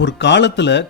ஒரு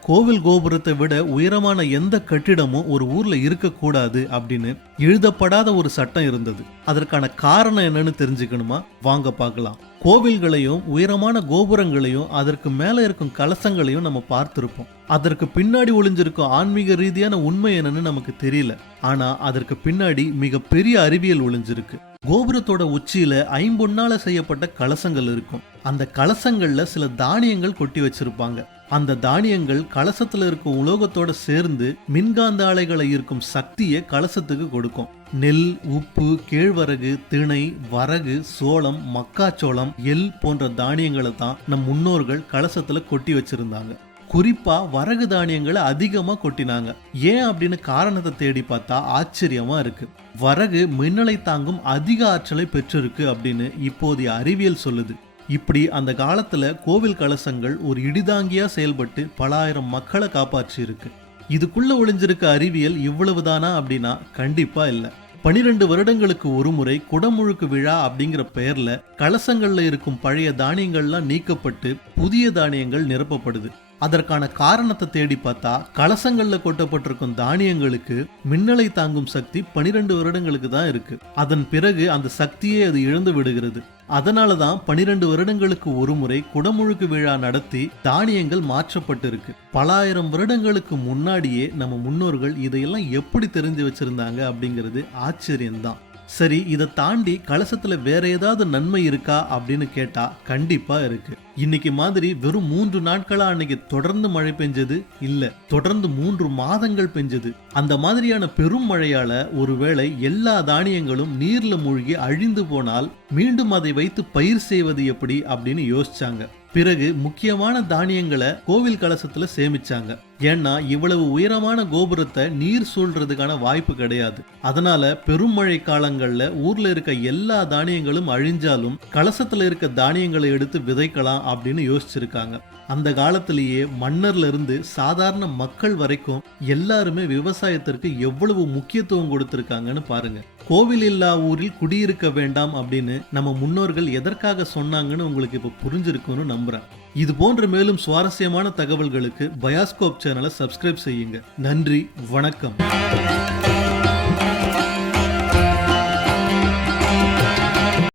கோவில் கோபுரத்தை விட உயரமான எந்த கட்டிடமும் ஒரு ஊர்ல இருக்கக்கூடாது அப்படின்னு எழுதப்படாத ஒரு சட்டம் இருந்தது. அதற்கான காரணம் என்னன்னு தெரிஞ்சுக்கணுமா? வாங்க பார்க்கலாம். கோவில்களையும் உயரமான கோபுரங்களையும் அதற்கு மேலே இருக்கும் கலசங்களையும் நம்ம பார்த்துருப்போம். அதற்கு பின்னாடி ஒளிஞ்சிருக்கும் ஆன்மீக ரீதியான உண்மை என்னன்னு நமக்கு தெரியல. ஆனா அதற்கு பின்னாடி மிகப்பெரிய அறிவியல் ஒளிஞ்சிருக்கு. கோபுரத்தோட உச்சியில ஐம்பொன்னால செய்யப்பட்ட கலசங்கள் இருக்கும். அந்த கலசங்கள்ல சில தானியங்கள் கொட்டி வச்சிருப்பாங்க. அந்த தானியங்கள் கலசத்துல இருக்கும் உலோகத்தோட சேர்ந்து மின்காந்த ஆலைகளை இருக்கும் சக்தியை கலசத்துக்கு கொடுக்கும். நெல் உப்பு கேழ்வரகு திணை வரகு சோளம் மக்காச்சோளம் எல் போன்ற தானியங்களை தான் நம் முன்னோர்கள் கலசத்துல கொட்டி வச்சிருந்தாங்க. குறிப்பா வரகு தானியங்களை அதிகமா கொட்டினாங்க. ஏன் அப்படின்னு காரணத்தை தேடி பார்த்தா ஆச்சரியமா இருக்கு. வரகு மின்னலை தாங்கும் அதிக ஆற்றலை பெற்றிருக்கு அப்படின்னு இப்போதைய அறிவியல் சொல்லுது. இப்படி அந்த காலத்துல கோவில் கலசங்கள் ஒரு இடிதாங்கியா செயல்பட்டு பல ஆயிரம் மக்களை காப்பாற்றி இருக்கு இதுக்குள்ள ஒளிஞ்சிருக்க அறிவியல் இவ்வளவுதானா அப்படின்னா கண்டிப்பா இல்லை. பனிரெண்டு வருடங்களுக்கு ஒரு முறை குடமுழுக்கு விழா அப்படிங்கிற பெயர்ல கலசங்கள்ல இருக்கும் பழைய தானியங்கள்லாம் நீக்கப்பட்டு புதிய தானியங்கள் நிரப்பப்படுது. அதற்கான காரணத்தை தேடி பார்த்தா கலசங்கள்ல கொட்டப்பட்டிருக்கும் தானியங்களுக்கு மின்னலை தாங்கும் சக்தி பனிரெண்டு வருடங்களுக்கு தான் இருக்கு. அதன் பிறகு அந்த சக்தியை அது இழந்து விடுகிறது. அதனால தான் பனிரெண்டு வருடங்களுக்கு ஒரு முறை குடமுழுக்கு விழா நடத்தி தானியங்கள் மாற்றப்பட்டிருக்கு. பல ஆயிரம் வருடங்களுக்கு முன்னாடியே நம்ம முன்னோர்கள் இதையெல்லாம் எப்படி தெரிஞ்சு வச்சிருந்தாங்க அப்படிங்கிறது ஆச்சரியம்தான். சரி இதை தாண்டி கலசத்துல வேற ஏதாவது நன்மை இருக்கா அப்படின்னு கேட்டா கண்டிப்பா இருக்கு. இன்னைக்கு மாதிரி வெறும் மூன்று நாட்களா அன்னைக்கு தொடர்ந்து மழை பெஞ்சது? இல்ல தொடர்ந்து மூன்று மாதங்கள் பெஞ்சது. அந்த மாதிரியான பெரும் மழையால ஒருவேளை எல்லா தானியங்களும் நீர்ல மூழ்கி அழிந்து போனால் மீண்டும் அதை வைத்து பயிர் செய்வது எப்படி அப்படின்னு யோசிச்சாங்க. பிறகு முக்கியமான தானியங்களை கோவில் கலசத்துல சேமிச்சாங்க. ஏன்னா இவ்வளவு உயரமான கோபுரத்தை நீர் சூழ்றதுக்கான வாய்ப்பு கிடையாது. அதனால பெருமழை காலங்கள்ல ஊர்ல இருக்க எல்லா தானியங்களும் அழிஞ்சாலும் கலசத்துல இருக்க தானியங்களை எடுத்து விதைக்கலாம் அப்படின்னு யோசிச்சிருக்காங்க. அந்த காலத்திலேயே மன்னர்ல இருந்து சாதாரண மக்கள் வரைக்கும் எல்லாருமே விவசாயத்திற்கு எவ்வளவு முக்கியத்துவம் கொடுத்திருக்காங்கன்னு பாருங்க. கோவில் இல்லா ஊரில் குடியிருக்க வேண்டாம் அப்படின்னு நம்ம முன்னோர்கள் எதற்காக சொன்னாங்கன்னு உங்களுக்கு இப்ப புரிஞ்சிருக்கும்னு நம்புறேன். இது போன்ற மேலும் சுவாரஸ்யமான தகவல்களுக்கு பயாஸ்கோப் சேனலை சப்ஸ்கிரைப் செய்யுங்க. நன்றி வணக்கம்.